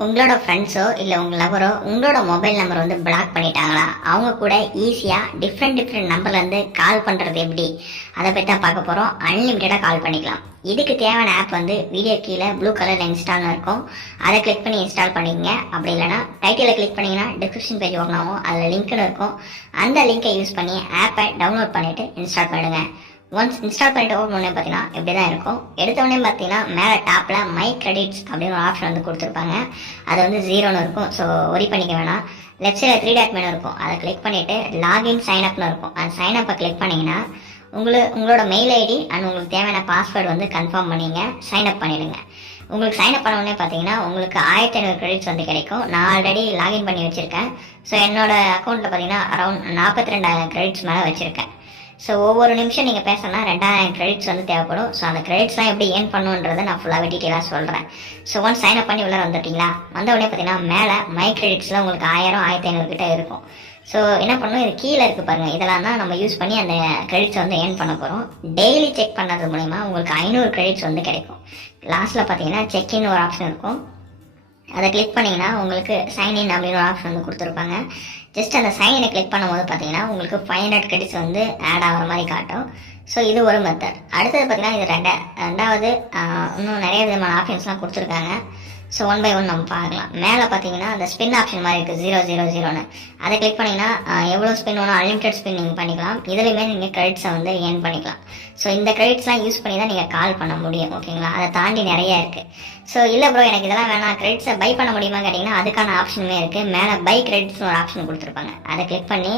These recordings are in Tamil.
உங்களோட ஃப்ரெண்ட்ஸோ இல்லை உங்கள் லவரோ உங்களோட மொபைல் நம்பர் வந்து பிளாக் பண்ணிட்டாங்களா? அவங்க கூட ஈஸியாக டிஃப்ரெண்ட் டிஃப்ரெண்ட் நம்பர்லேருந்து கால் பண்ணுறது எப்படி? அதை பற்றி தான் பார்க்க போகிறோம் அன்லிமிட்டடாக கால் பண்ணிக்கலாம். இதுக்கு தேவையான ஆப் வந்து வீடியோ கீழே ப்ளூ கலரில் இன்ஸ்டால்னு இருக்கும். அதை கிளிக் பண்ணி இன்ஸ்டால் பண்ணிக்கங்க. அப்படி இல்லைனா டைட்டிலில் கிளிக் பண்ணிங்கன்னா டிஸ்கிரிப்ஷன் பேஜ் ஓப்பன் ஆகும். அதில் லிங்க்னு இருக்கும். அந்த லிங்கை யூஸ் பண்ணி ஆப்பை டவுன்லோட் பண்ணிவிட்டு இன்ஸ்டால் பண்ணிடுங்க. ஒன்ஸ் இன்ஸ்டால் பண்ணிட்டு ஓப்பன் பண்ணி பார்த்தீங்கன்னா இப்படி தான் இருக்கும். எடுத்தோடனே பார்த்தீங்கன்னா மேலே டாப்பில் மை கிரெடிட்ஸ் அப்படின்னு ஒரு ஆப்ஷன் வந்து கொடுத்துருப்பாங்க. அது வந்து ஜீரோன்னு இருக்கும். ஸோ ஒரி பண்ணிக்க வேணாம். லெஃப்ட் சைடில் த்ரீ டாட் மெனு இருக்கும். அதை கிளிக் பண்ணிவிட்டு லாகின் சைன் அப்னு இருக்கும். அந்த சைன் அப்பை கிளிக் பண்ணிங்கன்னா உங்களுக்கு உங்களோட மெயில் ஐடி அண்ட் உங்களுக்கு தேவையான பாஸ்வேர்டு வந்து கன்ஃபார்ம் பண்ணிங்க. சைன் அப் பண்ணிடுங்க. உங்களுக்கு சைன் அப் பண்ண உடனே பார்த்தீங்கன்னா உங்களுக்கு ஆயிரத்தி ஐநூறு கிரெடிட்ஸ் வந்து கிடைக்கும். நான் ஆல்ரெடி லாகின் பண்ணி வச்சுருக்கேன். ஸோ என்னோட அக்கௌண்ட்டில் பார்த்தீங்கன்னா அரௌண்ட் நாற்பத்தி ரெண்டாயிரம் கிரெடிட்ஸ் மேலே வச்சுருக்கேன். ஸோ ஒவ்வொரு நிமிஷம் நீங்கள் பேசணும்னா ரெண்டாயிரம் கிரெடிட்ஸ் வந்து தேவைப்படும். ஸோ அந்த கிரெடிட்ஸ்லாம் எப்படி ஏன் பண்ணுன்றதை நான் ஃபுல்லாகவே டீட்டெயிலாக சொல்கிறேன் ஸோ ஒன் சைன் அப் பண்ணி உள்ளே வந்துட்டீங்களா? வந்த உடனே பார்த்தீங்கன்னா மேலே மை கிரெடிட்ஸில் உங்களுக்கு ஆயிரம் ஆயிரத்தி ஐநூறு கிட்ட இருக்கும். ஸோ என்ன பண்ணணும்? இது கீழே இருக்குது பாருங்கள் இதெல்லாம் தான் நம்ம யூஸ் பண்ணி அந்த கிரெடிட்ஸ் வந்து ஏர்ன் பண்ண போகிறோம் டெய்லி செக் பண்ணது மூலிமா உங்களுக்கு ஐநூறு கிரெடிட்ஸ் வந்து கிடைக்கும். லாஸ்ட்டில் பார்த்தீங்கன்னா செக்இன் ஒரு ஆப்ஷன் இருக்கும். அதை கிளிக் பண்ணிங்கன்னா உங்களுக்கு சைன் இன் அப்படின்னு ஒரு ஆப்ஷன் வந்து கொடுத்துருப்பாங்க. ஜஸ்ட் அந்த சைனை கிளிக் பண்ணும்போது பார்த்தீங்கன்னா உங்களுக்கு ஃபைவ் ஹண்ட்ரட் கிரெடிட்ஸ் வந்து ஆட் ஆகிற மாதிரி காட்டும். ஸோ இது ஒரு மெத்தட் அடுத்தது பார்த்தீங்கன்னா இது ரெண்டை ரெண்டாவது இன்னும் நிறைய விதமான ஆப்ஷன்ஸ்லாம் கொடுத்துருக்காங்க. ஸோ ஒன் பை ஒன் நம்ம பார்க்கலாம். மேலே பார்த்தீங்கன்னா அந்த ஸ்பின் ஆப்ஷன் மாதிரி இருக்குது ஜீரோ ஜீரோ ஜீரோன்னு அதை கிளிக் பண்ணிங்கன்னா எவ்வளோ ஸ்பின் வேணும் அன்லிமிட்டட் ஸ்பின் நீங்கள் பண்ணிக்கலாம். இதுலையுமே நீங்கள் கிரெடிட்ஸை வந்து ஏர்ன் பண்ணிக்கலாம். ஸோ இந்த கிரெடிட்ஸ்லாம் யூஸ் பண்ணி தான் நீங்கள் கால் பண்ண முடியும். ஓகேங்களா அதை தாண்டி நிறைய இருக்குது ஸோ இல்லை ப்ரோ எனக்கு இதெல்லாம் வேணாம். கிரெடிட்ஸை பை பண்ண முடியுமா கேட்டிங்கன்னா அதுக்கான ஆப்ஷனுமே இருக்குது மேலே பை கிரெடிட்ஸ்னு ஒரு ஆப்ஷன் கொடுத்துருப்பாங்க. அதை கிளிக் பண்ணி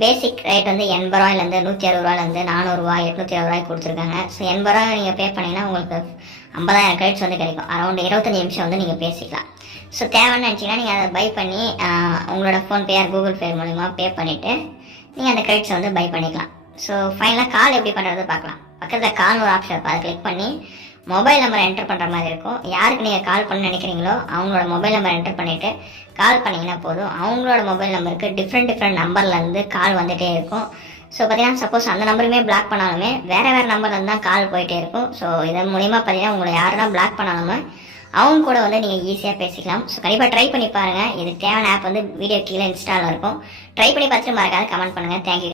பேசிக் ரேட் வந்து எண்பது ரூபாயிலேருந்து நூற்றி அறுபது ரூபாயிலேருந்து நானூறுரூவா எட்நூற்றி அறுபது ரூபாய்க்கு கொடுத்துருக்காங்க. ஸோ எண்பது ரூபாய் நீங்கள் பே பண்ணிங்கன்னா உங்களுக்கு ஐம்பதாயிரம் கிரெடிட்ஸ் வந்து கிடைக்கும். அரௌண்ட் இருபத்தஞ்சி நிமிஷம் வந்து நீங்கள் பேசிக்கலாம். ஸோ தேவைன்னு நினச்சிங்கன்னா நீங்கள் அதை பை பண்ணி உங்களோட ஃபோன்பே ஆர் கூகுள் பே மூலிமா பே பண்ணிவிட்டு நீங்கள் அந்த கிரெடிட்ஸை வந்து பை பண்ணிக்கலாம். ஸோ ஃபைனலாக கால் எப்படி பண்ணுறது பார்க்கலாம். பக்கத்தில் கால் ஒரு ஆப்ஷன் இருக்கும் அதை கிளிக் பண்ணி மொபைல் நம்பர் என்டர் பண்ணுற மாதிரி இருக்கும். யாருக்கு நீங்கள் கால் பண்ண நினைக்கிறீங்களோ அவங்களோட மொபைல் நம்பர் என்டர் பண்ணிவிட்டு கால் பண்ணிங்கன்னா போதும். அவங்களோட மொபைல் நம்பருக்கு டிஃப்ரெண்ட் டிஃப்ரெண்ட் நம்பர்லேருந்து கால் வந்துகிட்டே இருக்கும். ஸோ பார்த்தீங்கன்னா சப்போஸ் அந்த நம்பருமே பிளாக் பண்ணாலுமே வேறு வேறு நம்பர்லேருந்து தான் கால் போயிட்டே இருக்கும். ஸோ இதன் மூலிமா பார்த்தீங்கன்னா உங்களை யார் தான் பிளாக் பண்ணாலுமே அவங்க கூட வந்து நீங்கள் ஈஸியாக பேசிக்கலாம். ஸோ கண்டிப்பாக ட்ரை பண்ணி பாருங்கள் இது தேவையான ஆப் வந்து வீடியோ கீழே இன்ஸ்டாலில் இருக்கும். ட்ரை பண்ணி பார்த்துட்டு மறக்காத கமெண்ட் பண்ணுங்கள் தேங்க்யூ